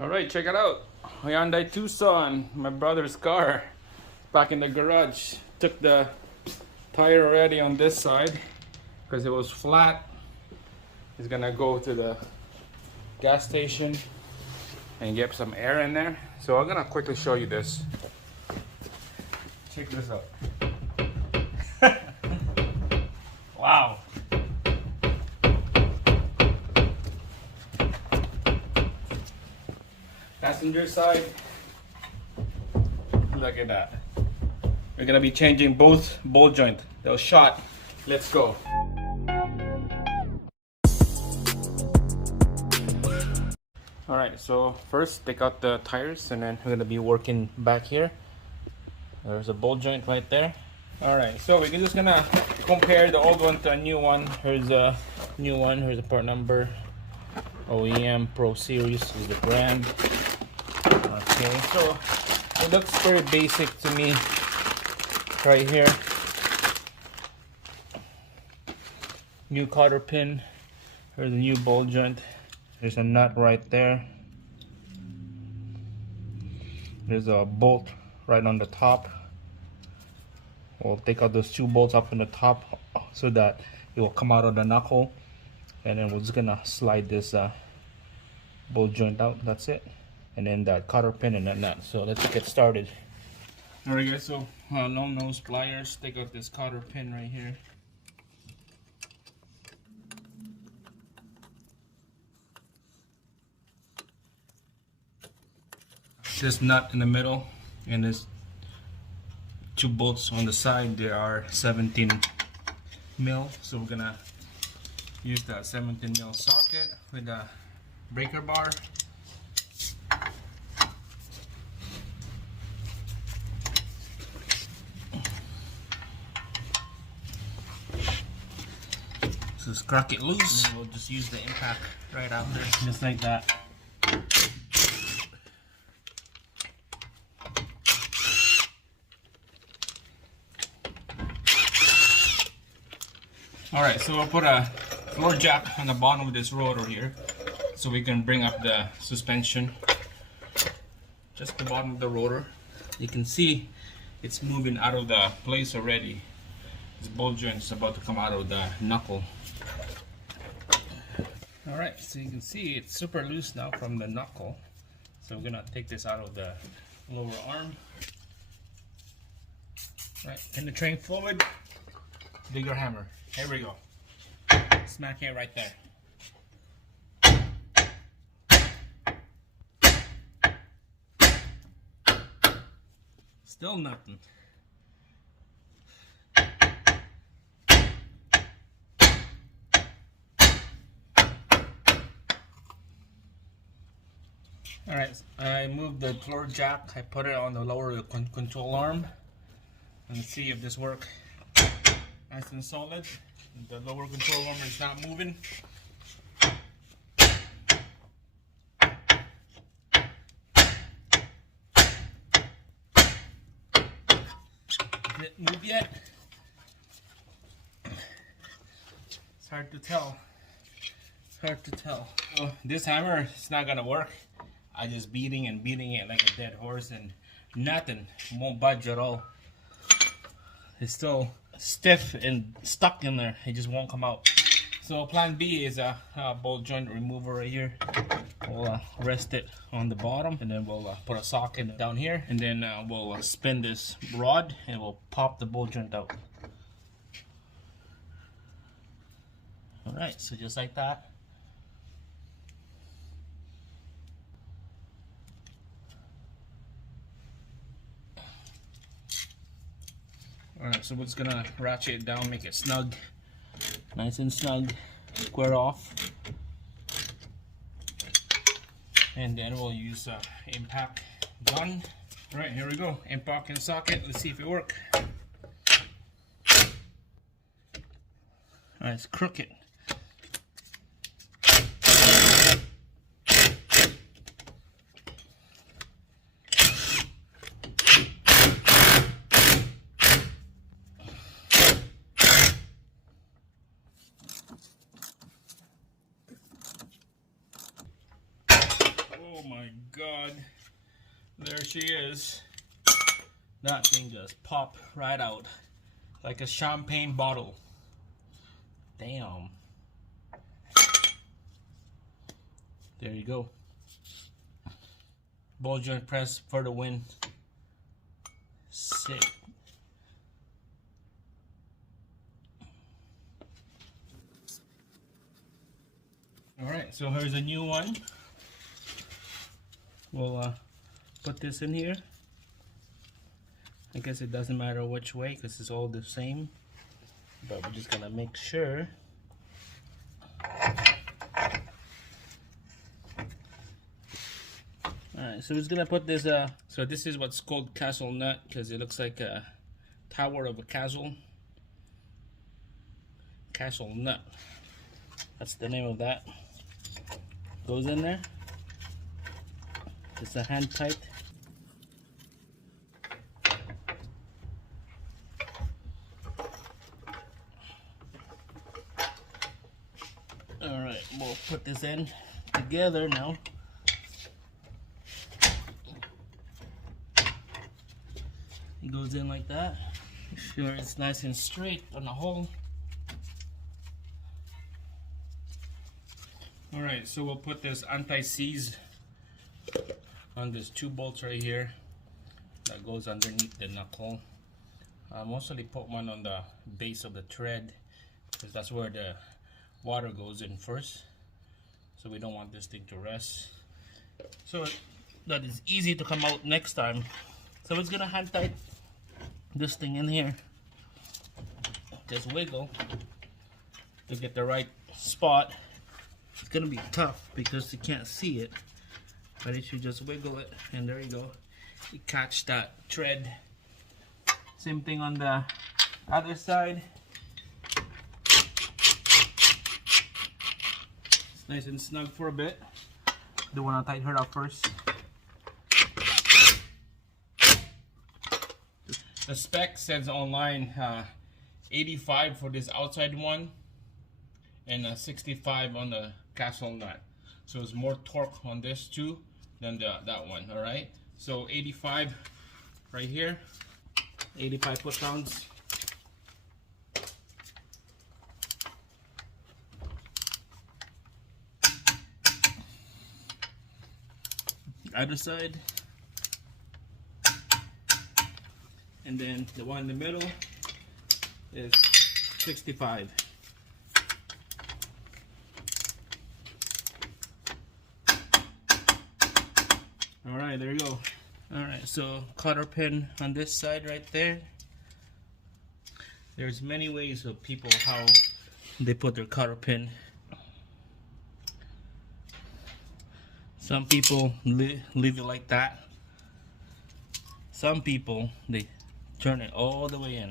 Alright, check it out. Hyundai Tucson, my brother's car. Back in the garage. Took the tire already on this side because it was flat. He's gonna go to the gas station and get some air in there. So I'm gonna quickly show you this. Check this out. Wow. Passenger side. Look at that. We're gonna be changing both ball joint. They're shot. Let's go. Alright, so first take out the tires and then we're gonna be working back here. There's a ball joint right there. Alright, so we're just gonna compare the old one to a new one. Here's a new one, here's the part number. OEM Pro Series is the brand. Okay, so it looks very basic to me right here. New cotter pin. Here's a new ball joint. There's a nut right there. There's a bolt right on the top. We'll take out those two bolts up in the top so that it will come out of the knuckle, and then we're just gonna slide this bolt joint out. That's it, and then that cotter pin and that nut. So let's get started. Alright guys, so long nose pliers. Take out this cotter pin right here. This nut in the middle and this two bolts on the side, they are 17 mil, so we're gonna use that 17 mil socket with a breaker bar. So just crack it loose and we'll just use the impact right after, just like that. Alright, so we'll put a floor jack on the bottom of this rotor here so we can bring up the suspension. Just the bottom of the rotor. You can see it's moving out of the place already. This ball joint is about to come out of the knuckle. Alright, so you can see it's super loose now from the knuckle. So we're gonna take this out of the lower arm. Right, penetrating fluid, bigger hammer. Here we go. Smack it right there. Still nothing. Alright, I moved the floor jack. I put it on the lower control arm. Let's see if this works. Nice and solid. The lower control arm is not moving. Did it move yet? It's hard to tell. It's hard to tell. So this hammer is not gonna work. I just beating it like a dead horse and nothing. Won't budge at all. It's still stiff and stuck in there. It just won't come out. So plan B is a ball joint remover right here. We'll rest it on the bottom, and then we'll put a socket down here, and then we'll spin this rod and we'll pop the ball joint out. Alright, so just like that. Alright, so we're just gonna ratchet it down, make it snug, nice and snug, square off, and then we'll use impact gun. Alright, here we go, impact and socket. Let's see if it works. Alright, it's crooked. Oh my God. There she is. That thing just popped right out like a champagne bottle. Damn. There you go. Balljoint press for the win. Sick. Alright, so here's a new one. We'll put this in here. I guess it doesn't matter which way because it's all the same. But we're just gonna make sure. Alright, so we're just gonna put this, so this is what's called castle nut because it looks like a tower of a castle. Castle nut. That's the name of that. Goes in there. It's a hand tight. Alright, we'll put this in together now. It goes in like that. Make sure it's nice and straight on the hole. Alright, so we'll put this anti-seize on this 2 bolts right here that goes underneath the knuckle. I mostly put one on the base of the tread because that's where the water goes in first, so we don't want this thing to rest, so that is easy to come out next time. So it's gonna hand tight this thing in here, just wiggle to get the right spot. It's gonna be tough because you can't see it, but if you just wiggle it, and there you go, you catch that tread. Same thing on the other side. It's nice and snug for a bit. Don't want to tighten her up first. The spec says online 85 for this outside one and 65 on the castle nut. So it's more torque on this too than that one. All right. So 85 right here. 85 foot-pounds. Other side, and then the one in the middle is 65. All right, there you go. All right, so cotter pin on this side right there. There's many ways of people how they put their cotter pin. Some people leave it like that. Some people, they turn it all the way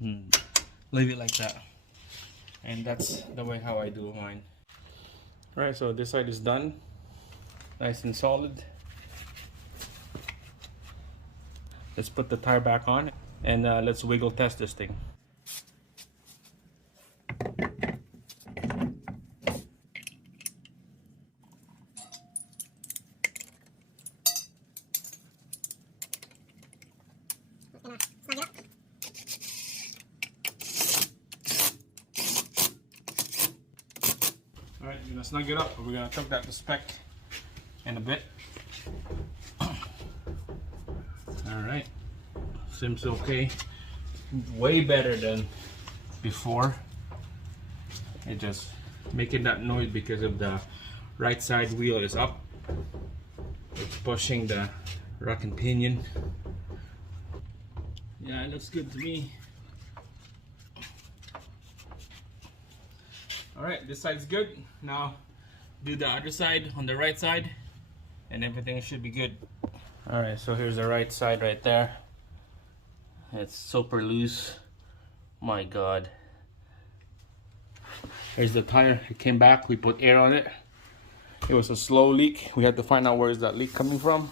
in. Leave it like that. And that's the way how I do mine. Alright, so this side is done. Nice and solid. Let's put the tire back on and let's wiggle test this thing. Alright, we're gonna snug it up, but we're gonna check that the spec in a bit. Alright, seems okay. Way better than before. It just making that noise because of the right side wheel is up. It's pushing the rack and pinion. Yeah, it looks good to me. Alright, this side's good. Now do the other side on the right side and everything should be good. Alright, so here's the right side right there. It's super loose. My God. Here's the tire. It came back. We put air on it. It was a slow leak. We had to find out where is that leak coming from.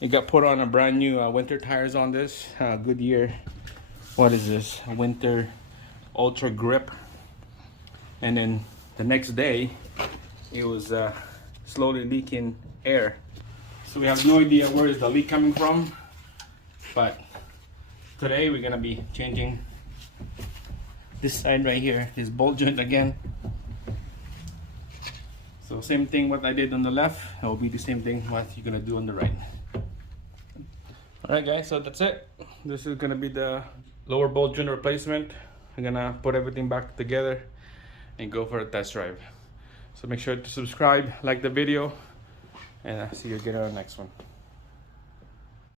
It got put on a brand new winter tires on this. Goodyear. What is this? Winter Ultra Grip. And then the next day it was slowly leaking air. So we have no idea where is the leak coming from, but today we're gonna be changing this side right here, this ball joint again. So same thing what I did on the left, it will be the same thing what you're gonna do on the right. Alright guys, so that's it. This is gonna be the lower ball joint replacement. I'm gonna put everything back together and go for a test drive. So make sure to subscribe, like the video, and I'll see you again on the next one.